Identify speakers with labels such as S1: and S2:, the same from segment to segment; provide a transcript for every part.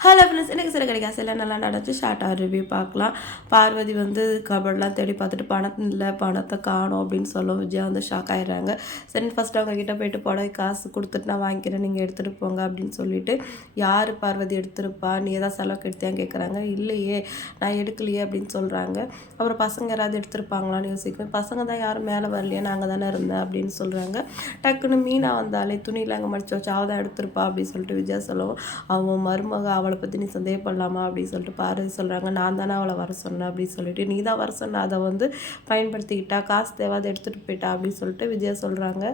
S1: Hello friends எனக்கு சில கிடைக்காசு எல்லாம் நல்லா நடந்துச்சு. ஷார்ட்டாக ரிவ்யூ பார்க்கலாம். பார்வதி வந்து கபடெலாம் தேடி பார்த்துட்டு பணம் இல்லை பணத்தை காணோம் அப்படின்னு சொல்லும். விஜயா வந்து ஷாக் ஆகிடுறாங்க சரி ஃபஸ்ட் அவங்கக்கிட்ட போயிட்டு புடவை காசு கொடுத்துட்டு நான் வாங்கிக்கிறேன் நீங்கள் எடுத்துகிட்டு போங்க அப்படின்னு சொல்லிட்டு யார் பார்வதி எடுத்திருப்பா? நீ ஏதாவது செலவுக்கு எடுத்தியான்னு கேட்குறாங்க இல்லையே நான் எடுக்கலையே அப்படின்னு சொல்கிறாங்க அப்புறம் பசங்க யாராவது எடுத்திருப்பாங்களான்னு யோசிக்கும். பசங்க தான் யாரும் மேலே வரலையே நாங்கள் தானே இருந்தேன் அப்படின்னு சொல்கிறாங்க டக்குன்னு மீனா வந்தாலே துணியில் அங்கே மடிச்சு வச்சு அவள் தான் எடுத்திருப்பா அப்படின்னு சொல்லிட்டு விஜயா சொல்லவும் அவன் மருமக அவள் அவளை பற்றி நீ சந்தேகப்படலாமா அப்படின்னு சொல்லிட்டு பார்வதி சொல்கிறாங்க நான் தானே அவளை வர சொன்னேன் அப்படின்னு சொல்லிட்டு நீ தான் வர சொன்ன அதை வந்து பயன்படுத்திக்கிட்டா காசு தேவாத எடுத்துகிட்டு போயிட்டா அப்படின்னு சொல்லிட்டு விஜயா சொல்கிறாங்க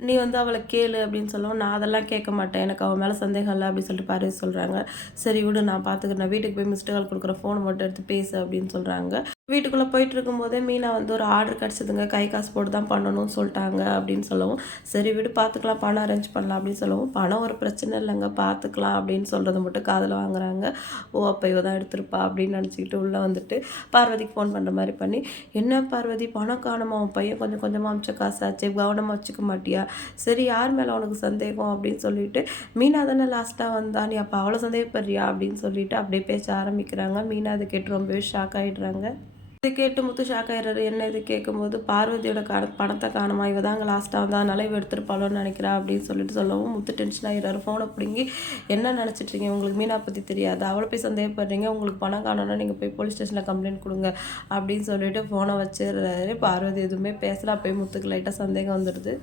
S1: நீ வந்து அவளை கேளு அப்படின்னு சொல்லவும் நான் அதெல்லாம் கேட்க மாட்டேன். எனக்கு அவன் மேலே சந்தேகம் இல்லை அப்படின்னு சொல்லிட்டு பார்வதி சொல்கிறாங்க சரி விடு நான் பார்த்துக்கிறேன் வீட்டுக்கு போய் மிஸ்டு கால் கொடுக்குற ஃபோன் மட்டும் எடுத்து பேசு அப்படின்னு சொல்கிறாங்க வீட்டுக்குள்ளே போயிட்டு இருக்கும்போதே மீனா வந்து ஒரு ஆர்டர் கிடச்சிதுங்க கை காசு போட்டு தான் பண்ணணும்னு சொல்லிட்டாங்க அப்படின்னு சொல்லவும் சரி விடு பார்த்துக்கலாம் பணம் அரேஞ்ச் பண்ணலாம் அப்படின்னு சொல்லவும் பணம் ஒரு பிரச்சனை இல்லைங்க பார்த்துக்கலாம் அப்படின்னு சொல்கிறது மட்டும் காதில் வாங்குறாங்க. ஓ அப்போ இவ தான் எடுத்திருப்பா அப்படின்னு நினச்சிக்கிட்டு உள்ளே வந்துட்டு பார்வதிக்கு ஃபோன் பண்ணுற மாதிரி பண்ணி என்ன பார்வதி பணம் காணுமா உன் பையன் கொஞ்சம் கொஞ்சமாக அமிச்ச காசாச்சு கவனமாக வச்சுக்க மாட்டியா? சரி யார் மேலே உனக்கு சந்தேகம் அப்படின்னு சொல்லிட்டு மீனா தானே லாஸ்ட்டாக வந்தா நீ அப்போ அவ்வளோ சந்தேகப்படுறியா அப்படின்னு சொல்லிட்டு அப்படியே பேச ஆரம்பிக்கிறாங்க. மீனா அதை கேட்டு ரொம்பவே ஷாக் ஆகிடுறாங்க இது கேட்டு முத்து ஷாக் ஆயிடுறாரு என்ன இது கேட்கும்போது பார்வதியோட கண பணத்தை காணுமா? இவ தாங்க லாஸ்ட்டாக வந்தா அதனால இவ எடுத்துருப்பாளோன்னு நினைக்கிறா அப்படின்னு சொல்லிட்டு சொல்லவும் முத்து டென்ஷன் ஆகிடுறாரு ஃபோனை பிடுங்கி என்ன நினச்சிட்டு இருக்கீங்க உங்களுக்கு மீனா பற்றி தெரியாது. அவளை போய் சந்தேகப்படுறீங்க. உங்களுக்கு பணம் காணோன்னா நீங்கள் போய் போலீஸ் ஸ்டேஷனில் கம்ப்ளைண்ட் கொடுங்க அப்படின்னு சொல்லிட்டு ஃபோனை வச்சிடுறாரு. பார்வதி எதுவுமே பேசலாம் போய் முத்துக்கு லைட்டாக சந்தேகம் வந்துடுது.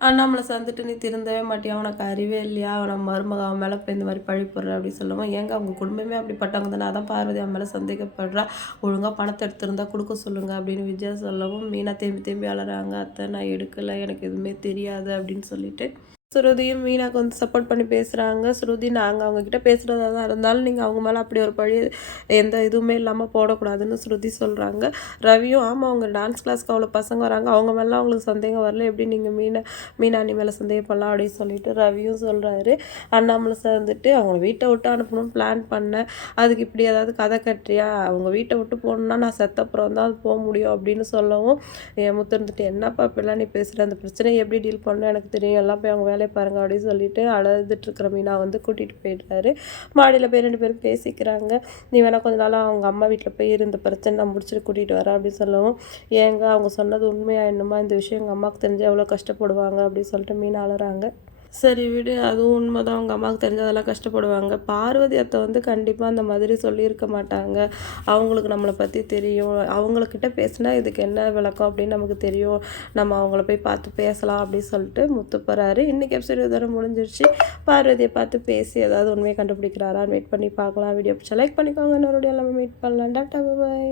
S1: அண்ணாமலை சந்துட்டு நீ திருந்தவே மாட்டியா? உனக்கு அறிவே இல்லையா? அவனை மருமக அவன் மேலே போய் இந்த மாதிரி பழி போடுற அப்படின்னு சொல்லுவோம் ஏங்க அவங்க குடும்பமே அப்படிப்பட்டவங்க தானே? அதான் பார்வதி அவன் மேலே சந்தேகப்படுறா. ஒழுங்காக பணத்தை எடுத்திருந்தா கொடுக்க சொல்லுங்க அப்படின்னு விஜயா சொல்லவும் மீனா திரும்பி திரும்பி அலறாங்க அத்தை நான் எடுக்கலை எனக்கு எதுவுமே தெரியாது அப்படின்னு சொல்லிட்டு ஸ்ருதியும் மீனாக்கு வந்து சப்போர்ட் பண்ணி பேசுகிறாங்க ஸ்ருதி நாங்கள் அவங்கக்கிட்ட பேசுகிறதா தான் இருந்தாலும் நீங்கள் அவங்க மேலே அப்படி ஒரு பழி எந்த இதுவுமே இல்லாமல் போடக்கூடாதுன்னு ஸ்ருதி சொல்கிறாங்க ரவியும் ஆமாம் அவங்க டான்ஸ் கிளாஸ்க்கு அவ்வளோ பசங்க வராங்க. அவங்க மேலே அவங்களுக்கு சந்தேகம் வரல. எப்படி நீங்கள் மீனை மீனாணி மேலே சந்தேகப்படலாம் அப்படின்னு சொல்லிட்டு ரவியும் சொல்கிறாரு அண்ணாமலை வந்துட்டு அவங்க வீட்டை விட்டு அனுப்பணும்னு பிளான் பண்ணேன். அதுக்கு இப்படி ஏதாவது கதை கட்டுறியா? அவங்க வீட்டை விட்டு போகணுன்னா நான் செத்தப்புறம் தான் அது போக முடியும் அப்படின்னு சொல்லவும் என் முத்திருந்துட்டு என்னப்பா இப்படிலாம் நீ பேசுகிற அந்த பிரச்சனையை எப்படி டீல் பண்ணணும்? எனக்கு தெரியும். எல்லாம் போய் அவங்க வேலை வேலையை பாருங்க அப்படின்னு சொல்லிட்டு அழுதுட்டு இருக்கிற மீனா வந்து கூட்டிகிட்டு போயிடுறாரு. மாடியில் போய் ரெண்டு பேரும் பேசிக்கிறாங்க. நீ வேணால் கொஞ்ச நாளாக அவங்க அம்மா வீட்டில் போய் இருந்த பிரச்சனை நான் முடிச்சுட்டு கூட்டிகிட்டு வரேன் அப்படின்னு சொல்லவும் ஏங்க அவங்க சொன்னது உண்மையாக என்னமா இந்த விஷயம் எங்கள் அம்மாவுக்கு தெரிஞ்சு எவ்வளோ கஷ்டப்படுவாங்க அப்படின்னு சொல்லிட்டு மீன் அழுறாங்க. சரி விடு அதுவும் உண்மைதான். அவங்க அம்மாவுக்கு தெரிஞ்சதெல்லாம் கஷ்டப்படுவாங்க. பார்வதி அத்தை வந்து கண்டிப்பாக அந்த மாதிரி சொல்லியிருக்க மாட்டாங்க. அவங்களுக்கு நம்மளை பற்றி தெரியும். அவங்கக்கிட்ட பேசினா இதுக்கு என்ன விளக்கம் அப்படின்னு நமக்கு தெரியும். நம்ம அவங்கள போய் பார்த்து பேசலாம் அப்படின்னு சொல்லிட்டு முத்து போகிறாரு இன்றைக்கி எபிசோட் இதோட முடிஞ்சிருச்சு. பார்வதியை பார்த்து பேசி ஏதாவது உண்மையை கண்டுபிடிக்கிறாரான்னு வெயிட் பண்ணி பார்க்கலாம். வீடியோ பிடிச்சா லைக் பண்ணிக்கோங்க. இன்னொரு எல்லாமே மீட் பண்ணலாம். டாக்டா பாய்